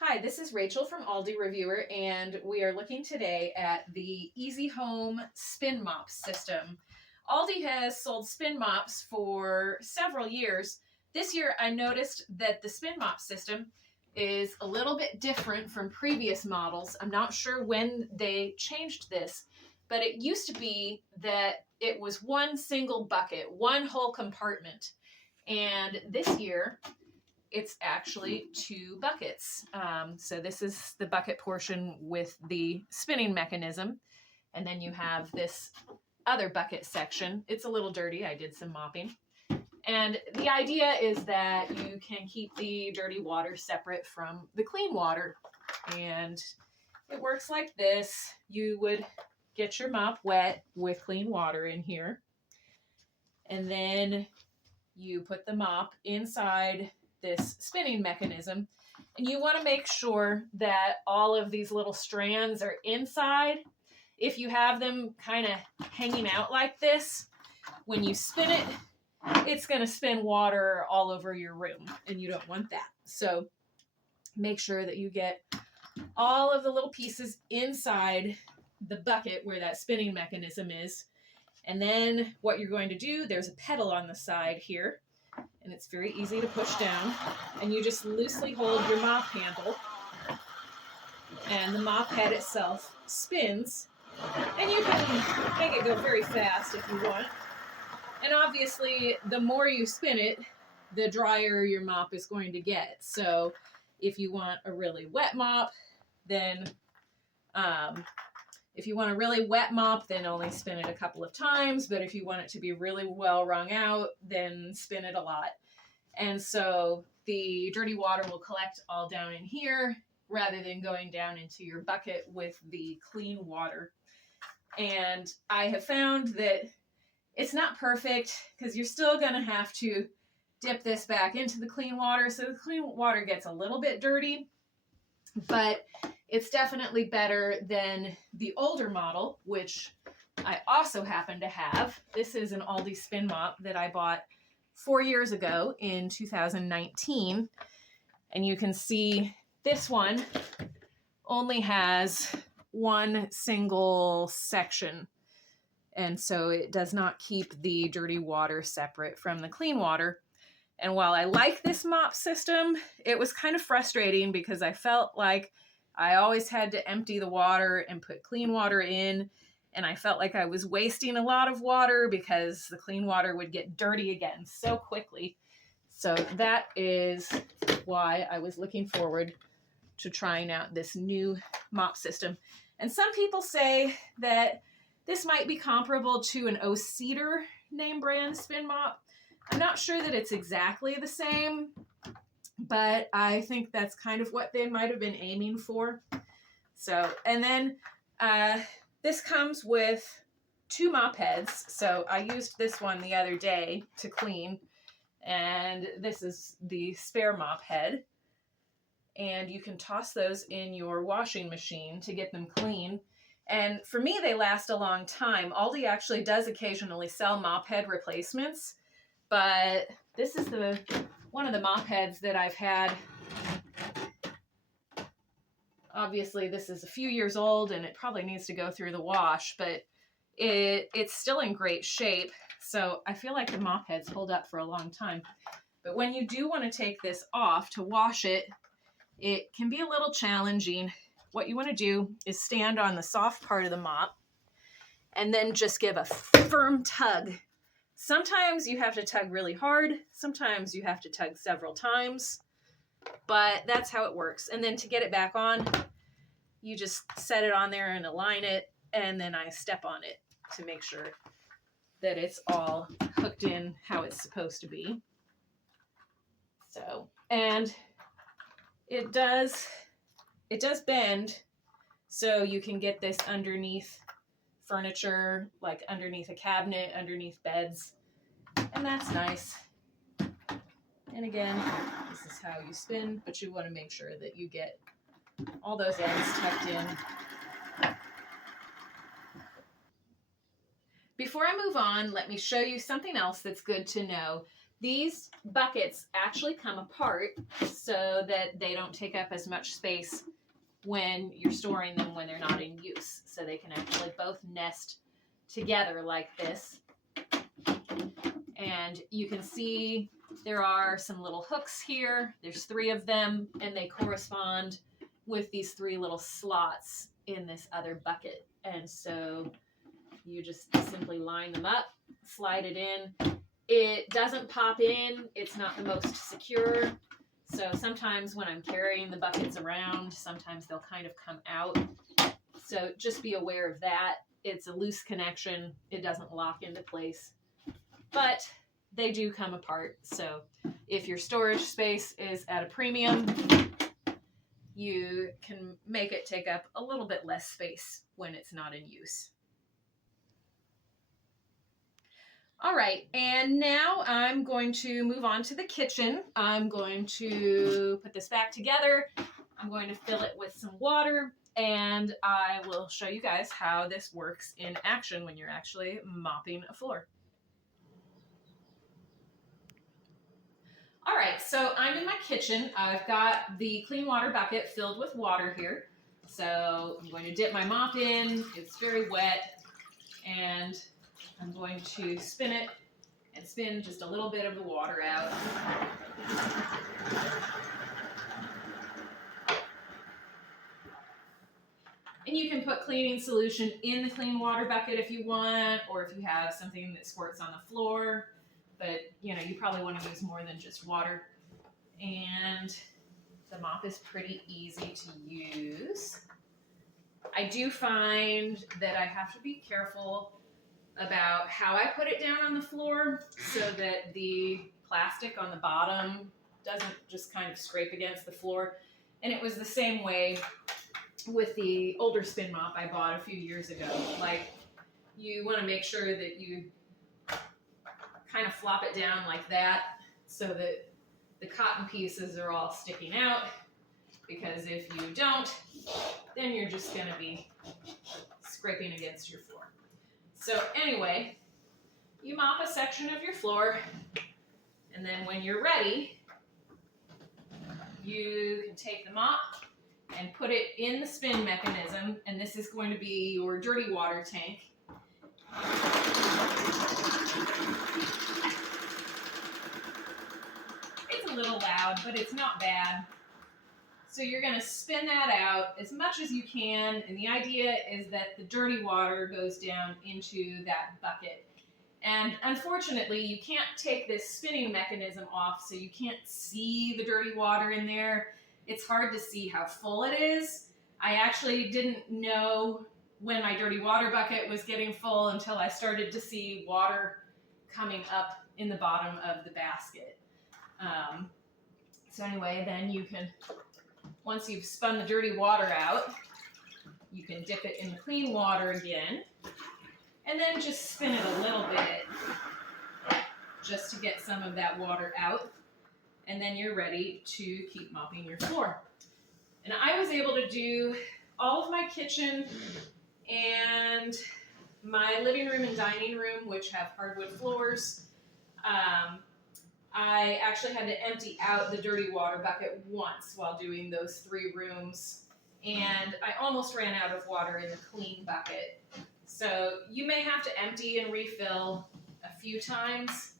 Hi, this is Rachel from Aldi Reviewer, and we are looking today at the Easy Home Spin Mop system. Aldi has sold spin mops for several years. This year I noticed that the spin mop system is a little bit different from previous models. I'm not sure when they changed this, but it used to be that it was one single bucket, one whole compartment. And this year it's actually two buckets. So this is the bucket portion with the spinning mechanism. And then you have this other bucket section. It's a little dirty. I did some mopping. And the idea is that you can keep the dirty water separate from the clean water. And it works like this. You would get your mop wet with clean water in here. And then you put the mop inside this spinning mechanism, and you want to make sure that all of these little strands are inside. If you have them kind of hanging out like this, when you spin it, it's going to spin water all over your room, and you don't want that. So make sure that you get all of the little pieces inside the bucket where that spinning mechanism is. And then what you're going to do, there's a pedal on the side here, and it's very easy to push down, and you just loosely hold your mop handle, and the mop head itself spins, and you can make it go very fast if you want. And obviously, the more you spin it, the drier your mop is going to get. So if you want a really wet mop, then only spin it a couple of times. But if you want it to be really well wrung out, then spin it a lot. And so the dirty water will collect all down in here rather than going down into your bucket with the clean water. And I have found that it's not perfect because you're still going to have to dip this back into the clean water. So the clean water gets a little bit dirty, but it's definitely better than the older model, which I also happen to have. This is an Aldi spin mop that I bought 4 years ago in 2019. And you can see this one only has one single section. And so it does not keep the dirty water separate from the clean water. And while I like this mop system, it was kind of frustrating because I felt like I always had to empty the water and put clean water in. And I felt like I was wasting a lot of water because the clean water would get dirty again so quickly. So that is why I was looking forward to trying out this new mop system. And some people say that this might be comparable to an O-Cedar name brand spin mop. I'm not sure that it's exactly the same, but I think that's kind of what they might have been aiming for. So, and then this comes with two mop heads. So I used this one the other day to clean, and this is the spare mop head. And you can toss those in your washing machine to get them clean. And for me, they last a long time. Aldi actually does occasionally sell mop head replacements, but this is one of the mop heads that I've had. Obviously, this is a few years old and it probably needs to go through the wash, but it's still in great shape. So I feel like the mop heads hold up for a long time. But when you do want to take this off to wash it, it can be a little challenging. What you want to do is stand on the soft part of the mop and then just give a firm tug. Sometimes you have to tug really hard. Sometimes you have to tug several times, but that's how it works. And then to get it back on, you just set it on there and align it, and then I step on it to make sure that it's all hooked in how it's supposed to be. So, and it does bend, so you can get this underneath furniture, like underneath a cabinet, underneath beds, and that's nice. And again, this is how you spin, but you want to make sure that you get all those ends tucked in. Before I move on, let me show you something else that's good to know. These buckets actually come apart so that they don't take up as much space when you're storing them when they're not in use. So they can actually both nest together like this. And you can see there are some little hooks here. There's 3 of them, and they correspond with these 3 little slots in this other bucket. And so you just simply line them up, slide it in. It doesn't pop in. It's not the most secure. So sometimes when I'm carrying the buckets around, sometimes they'll kind of come out. So just be aware of that. It's a loose connection. It doesn't lock into place. But they do come apart. So if your storage space is at a premium, you can make it take up a little bit less space when it's not in use. All right, and now I'm going to move on to the kitchen. I'm going to put this back together. I'm going to fill it with some water, and I will show you guys how this works in action when you're actually mopping a floor. All right, so I'm in my kitchen. I've got the clean water bucket filled with water here. So I'm going to dip my mop in. It's very wet, and I'm going to spin it and spin just a little bit of the water out. And you can put cleaning solution in the clean water bucket if you want, or if you have something that squirts on the floor. But, you know, you probably want to use more than just water. And the mop is pretty easy to use. I do find that I have to be careful about how I put it down on the floor so that the plastic on the bottom doesn't just kind of scrape against the floor. And it was the same way with the older spin mop I bought a few years ago. Like, you want to make sure that you kind of flop it down like that so that the cotton pieces are all sticking out, because if you don't, then you're just going to be scraping against your floor. So anyway, you mop a section of your floor, and then when you're ready, you can take the mop and put it in the spin mechanism, and this is going to be your dirty water tank. It's a little loud, but it's not bad. So you're going to spin that out as much as you can, and the idea is that the dirty water goes down into that bucket. And unfortunately, you can't take this spinning mechanism off, so you can't see the dirty water in there. It's hard to see how full it is. I actually didn't know when my dirty water bucket was getting full until I started to see water coming up in the bottom of the basket. So anyway, then you can, once you've spun the dirty water out, you can dip it in the clean water again, and then just spin it a little bit just to get some of that water out, and then you're ready to keep mopping your floor. And I was able to do all of my kitchen and my living room and dining room, which have hardwood floors. I actually had to empty out the dirty water bucket once while doing those 3 rooms, and I almost ran out of water in the clean bucket. So you may have to empty and refill a few times,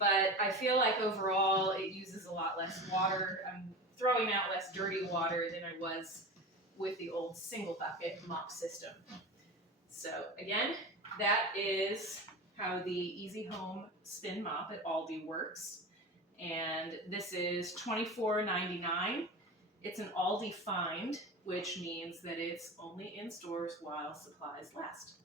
but I feel like overall it uses a lot less water. I'm throwing out less dirty water than I was with the old single bucket mop system. So again, that is how the Easy Home Spin Mop at Aldi works. And this is $24.99. It's an Aldi find, which means that it's only in stores while supplies last.